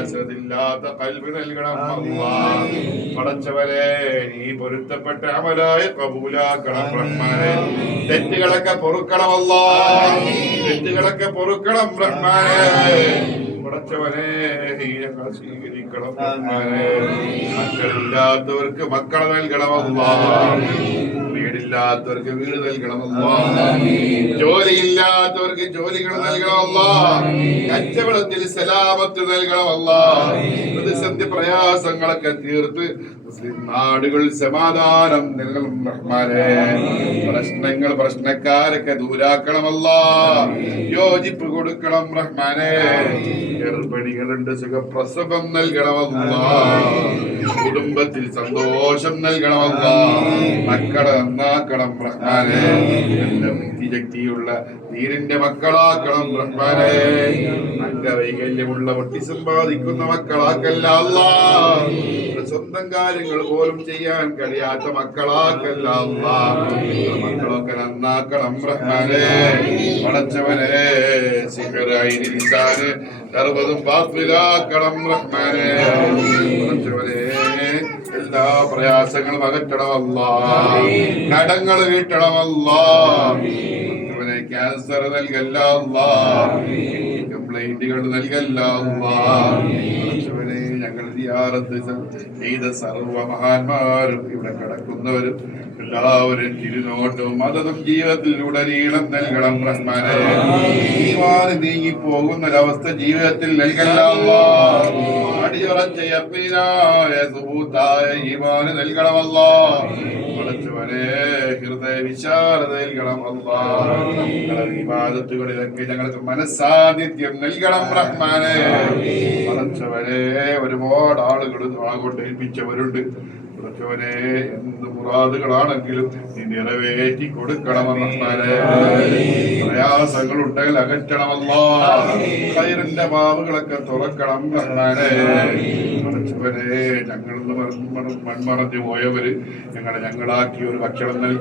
ഹസദില്ലാത്ത ഖൽബ് നൽകണം അല്ലാഹ്. പടച്ചവനെ നീ പൊരുത്തപ്പെട്ട അമലായി കബൂലാക്കണം റഹ്മാനെ. തെറ്റുകളൊക്കെ പൊറുക്കണം അല്ലാഹ്, തെറ്റുകളൊക്കെ പൊറുക്കണം റഹ്മാനെ. പടച്ചവനെ ഞങ്ങളെ സ്വീകരിക്കണം റഹ്മാനെ. മക്കളില്ലാത്തവർക്ക് മക്കളെ നൽകണം അല്ലാഹ്, വീടില്ലാത്തവർക്ക് വീട് നൽകണം അല്ലാഹ്, ജോലിയില്ലാത്തവർക്ക് ജോലികൾ നൽകണം അല്ലാഹ്, കച്ചവടത്തിൽ സലാമത്ത് നൽകണം അല്ലാഹ്. പ്രതിസന്ധി പ്രയാസങ്ങളൊക്കെ തീർത്ത് മുസ്ലിം നാടുകൾ സമാധാനം നൽകണം റഹ്മാനെ. പ്രശ്നക്കാരൊക്കെ ദൂരാക്കണം അല്ലാഹ്, യോജിപ്പ് കൊടുക്കണം റഹ്മാനെ. ഗർഭിണികളുണ്ട് സുഖപ്രസവം നൽകണം അല്ലാഹ്, കുടുംബത്തിൽ സന്തോഷം നൽകണം അല്ലാഹ്, മക്കളെ നന്നാക്കണം റഹ്മാനെ. നല്ല ബുദ്ധിശക്തിയുള്ള വീരിന്റെ മക്കളാക്കണം റഹ്മാനെ. അംഗവൈകല്യമുള്ള ഒട്ടി സമ്പാദിക്കുന്ന മക്കളാക്കല്ല അല്ലാഹ്, സ്വന്തം കാര്യങ്ങൾ പോലും ചെയ്യാൻ കഴിയാത്ത മക്കളാക്കല്ല അല്ലാഹ്. മക്കളൊക്കെ നന്നാക്കണം റഹ്മാനെ. പടച്ചവനെ സിഹറായി നിസാന് സർവ്വതും ബാത്തിലാക്കണം റഹ്മാനെ. പടച്ചവനെ എല്ലാ പ്രയാസങ്ങളും അകറ്റണം അല്ലാഹ്, കടങ്ങൾ വീട്ടണം അല്ലാഹ്. ക്യാൻസർ നൽകല്ല അല്ലാഹ്, കംപ്ലൈന്റുകൾ നൽകല്ല അല്ലാഹ്. ഞങ്ങൾ സിയാറത്ത് ചെയ്ത സർവ്വ മഹാന്മാരും ഇവിടെ കിടക്കുന്നവരും എല്ലാവരും തിരുനോട്ടവും മതതും ജീവിതത്തിലൂടെ നീളം നൽകണം റഹ്മാനെ. ഈമാൻ നീങ്ങി പോകുന്നൊരവസ്ഥ ജീവിതത്തിൽ നൽകല്ല അല്ലാഹ്, അടിയുറച്ച യഖീനായ സുബൂത്തായ ഈമാൻ നൽകണം അല്ലാഹ്. പടച്ചവനെ ഹൃദയ വിശാലത നൽകണം അല്ലാഹ്. ഇബാദത്തുകളിലൊക്കെ ഞങ്ങൾക്ക് മനസ്സാന്നിധ്യം നൽകണം റഹ്മാനെ. പടച്ചവനെ ഒരുപാട് ആളുകൾ കൊണ്ട് ഏൽപ്പിച്ചവരുണ്ട്. പടച്ചവനെ എന്ത് മുറാദുകളാണെങ്കിലും നീ നിറവേറ്റി കൊടുക്കണം റഹ്മാനെ. പ്രയാസങ്ങൾ ഉണ്ടെങ്കിൽ അകറ്റണം അല്ലാഹ്, ഖൈറിന്റെ ബാബുകളൊക്കെ തുറക്കണം റഹ്മാനെ. പടച്ചവനെ ഞങ്ങൾ മൺമറഞ്ഞു പോയവര് ഞങ്ങളാക്കി ഒരു ഭക്ഷണം നൽകി